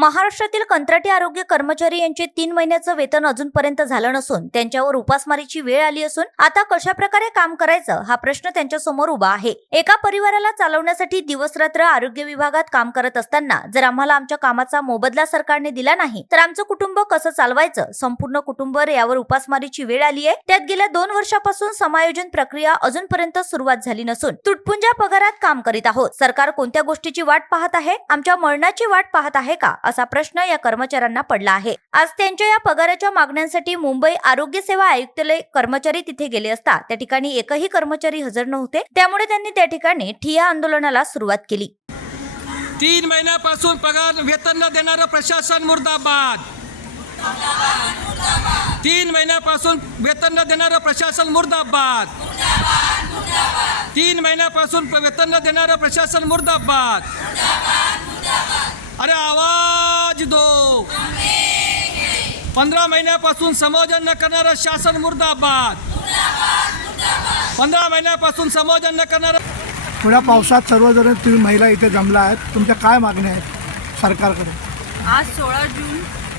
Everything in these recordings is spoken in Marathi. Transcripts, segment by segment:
महाराष्ट्रातील कंत्राटी आरोग्य कर्मचारी यांचे तीन महिन्याचं वेतन अजूनपर्यंत झालं नसून त्यांच्यावर उपासमारीची वेळ आली असून आता कशा प्रकारे काम करायचं हा प्रश्न त्यांच्यासमोर उभा आहे. एका परिवाराला चालवण्यासाठी दिवसरात्र आरोग्य विभागात काम करत असताना जर आम्हाला आमच्या कामाचा मोबदला सरकारने दिला नाही तर आमचं कुटुंब कसं चालवायचं? संपूर्ण कुटुंब यावर उपासमारीची वेळ आली आहे. त्यात गेल्या दोन वर्षापासून समायोजन प्रक्रिया अजूनपर्यंत सुरुवात झाली नसून तुटपुंजा पगारात काम करीत आहोत. सरकार कोणत्या गोष्टीची वाट पाहत आहे? आमच्या मरणाची वाट पाहत आहे का? असा प्रश्न या कर्मचाऱ्यांना पडला आहे. आज त्यांच्या या पगाराच्या मागण्यांसाठी मुंबई आरोग्य सेवा आयुक्तालय कर्मचारी तिथे गेले असता त्या ठिकाणी एकही कर्मचारी हजर नव्हते. त्यामुळे त्यांनी त्या ठिकाणी ठिया आंदोलनाला सुरुवात केली. तीन महिन्यापासून पगार वेतन न देणारं प्रशासन मुर्दाबाद. तीन महिन्यापासून वेतन न देणारं प्रशासन मुर्दाबाद. तीन महिन्यापासून वेतन न देणारं प्रशासन मुर्दाबाद. अरे आवाज! दो पंधरा महिन्यापासून समायोजन न करणारं शासन मुर्दाबाद. पंधरा महिन्यापासून समायोजन न करणारं थोड्या पावसात सर्वजण तुम्ही महिला इथे जमला आहेत. तुमच्या काय मागण्या आहेत सरकारकडे? आज सोळा जून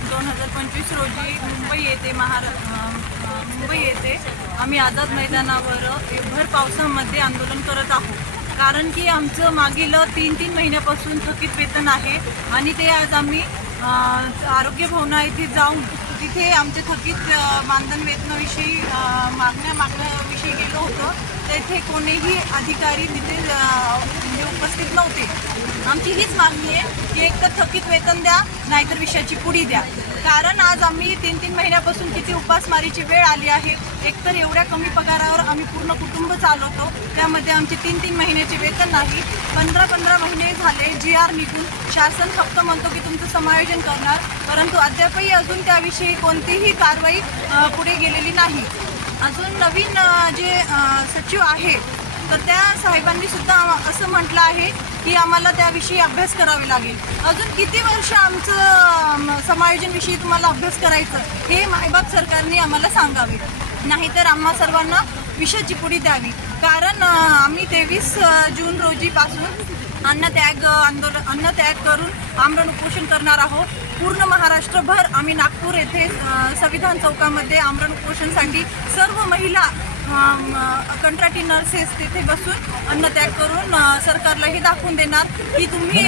दोन हजार पंचवीस रोजी मुंबई येथे महारा अं, अं, मुंबई येथे आम्ही आझाद मैदानावर भर पावसामध्ये आंदोलन करत आहोत. कारण की आमचं मागील तीन तीन महिन्यापासून थकीत वेतन आहे आणि ते आज आम्ही आरोग्य भवना येथे जाऊन तिथे आमच्या थकीत मानधन वेतनाविषयी मागण्या मागण्याविषयी गेलो होतो. तेथे कोणीही अधिकारी तिथे म्हणजे उपस्थित नव्हते. आमची हीच मागणी आहे की एक तर थकीत वेतन द्या नाहीतर विषयाची पुढी द्या. कारण आज आम्ही तीन तीन महिन्यापासून किती उपासमारीची वेळ आली आहे एकतर एवढ्या कमी पगारावर आम्ही पूर्ण कुटुंब चालवतो त्यामध्ये आमचे तीन तीन महिन्याचे वेतन नाही. पंधरा पंधरा महिने झाले जी आर निघून. शासन फक्त म्हणतो की तुमचं समायोजन करणार परंतु अद्यापही अजून त्याविषयी कोणतीही कारवाई पुढे गेलेली नाही. अजून नवीन जे सचिव आहे तर त्या साहेबांनी सुद्धा असं म्हटलं आहे की आम्हाला त्याविषयी अभ्यास करावे लागेल. अजून किती वर्ष आमचं समायोजनविषयी तुम्हाला अभ्यास करायचं हे मायबाप सरकारने आम्हाला सांगावे. नाहीतर आम्हा सर्वांना विषयाची पुढी द्यावी. कारण आम्ही तेवीस जून रोजीपासून अन्नत्याग आंदोलन अन्नत्याग करून आमरण उपोषण करणार आहोत. पूर्ण महाराष्ट्रभर आम्ही नागपूर येथे संविधान चौकामध्ये आमरण उपोषणसाठी सर्व महिला कंत्राटी नर्सेस तिथे बसून अन्नत्याग करून सरकारला हे दाखवून देणार की तुम्ही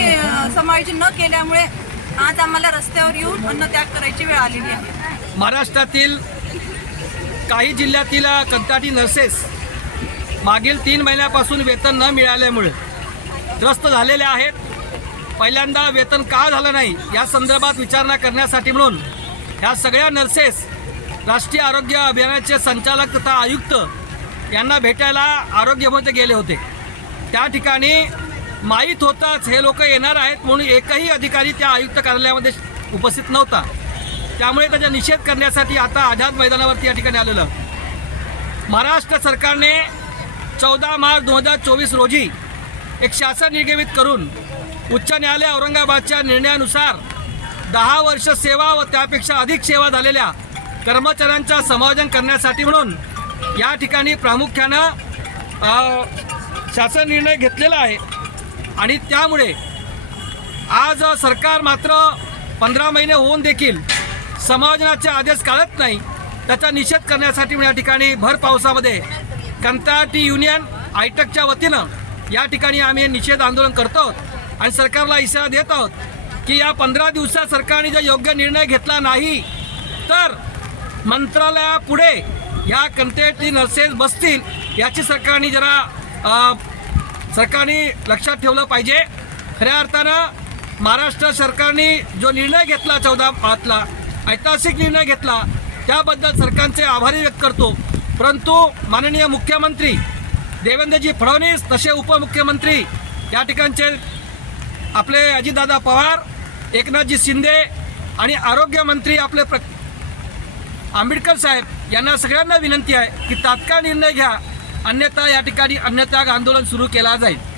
समायोजन न केल्यामुळे आज आम्हाला रस्त्यावर येऊन अन्नत्याग करायची वेळ आलेली आहे. महाराष्ट्रातील काही जिल्ह्यातील कंत्राटी नर्सेस मागील तीन महिन्यापासून वेतन न मिळाल्यामुळे त्रस्त झालेल्या आहेत. पहिल्यांदा वेतन का झालं नाही या संदर्भात विचारणा करण्यासाठी म्हणून ह्या सगळ्या नर्सेस राष्ट्रीय आरोग्य अभियानाचे संचालक तथा आयुक्त यांना भेटायला आरोग्यमध्ये गेले होते. त्या ठिकाणी माहीत होताच हे लोक येणार आहेत म्हणून एकही अधिकारी त्या आयुक्त कार्यालयामध्ये उपस्थित नव्हता. त्यामुळे त्याचा निषेध करण्यासाठी आता आझाद मैदानावरती या ठिकाणी आलेलं महाराष्ट्र सरकारने चौदा मार्च दोन हजार चोवीस रोजी एक शासन निर्गमित करून उच्च न्यायालय औरंगाबादच्या निर्णयानुसार दहा वर्ष सेवा व त्यापेक्षा अधिक सेवा झालेल्या कर्मचाऱ्यांचं समायोजन करण्यासाठी म्हणून या ठिकाणी प्रामुख्यानं शासन निर्णय घेतलेला आहे. आणि त्यामुळे आज सरकार मात्र पंधरा महिने होऊन देखील समायोजनाचे आदेश काढत नाही. त्याचा निषेध करण्यासाठी या ठिकाणी भर पावसामध्ये कंत्राटी युनियन आयटकच्या वतीनं या ठिकाणी आम्ही निषेध आंदोलन करतो आहोत. आणि सरकारला इशारा देत आहोत की या पंधरा दिवसात सरकारने जर योग्य निर्णय घेतला नाही तर मंत्रालयापुढे ह्या कंत्राटी नर्सेस बसतील याची सरकारने जरा सरकारने लक्षात ठेवलं पाहिजे. खऱ्या अर्थानं महाराष्ट्र सरकारने जो निर्णय घेतला चौदा पाचला ऐतिहासिक निर्णय घेतला त्याबद्दल सरकारचे आभारी व्यक्त करतो. परंतु माननीय मुख्यमंत्री देवेंद्रजी फडणवीस तसे उपमुख्यमंत्री या ठिकाणचे आपले अजितदादा पवार एकनाथजी शिंदे आणि आरोग्यमंत्री आपले प्र आंबेडकर साहेब यांना सगळ्यांना विनंती आहे की तात्काळ निर्णय घ्या. अन्यथा या ठिकाणी अन्नत्याग आंदोलन सुरू केला जाईल.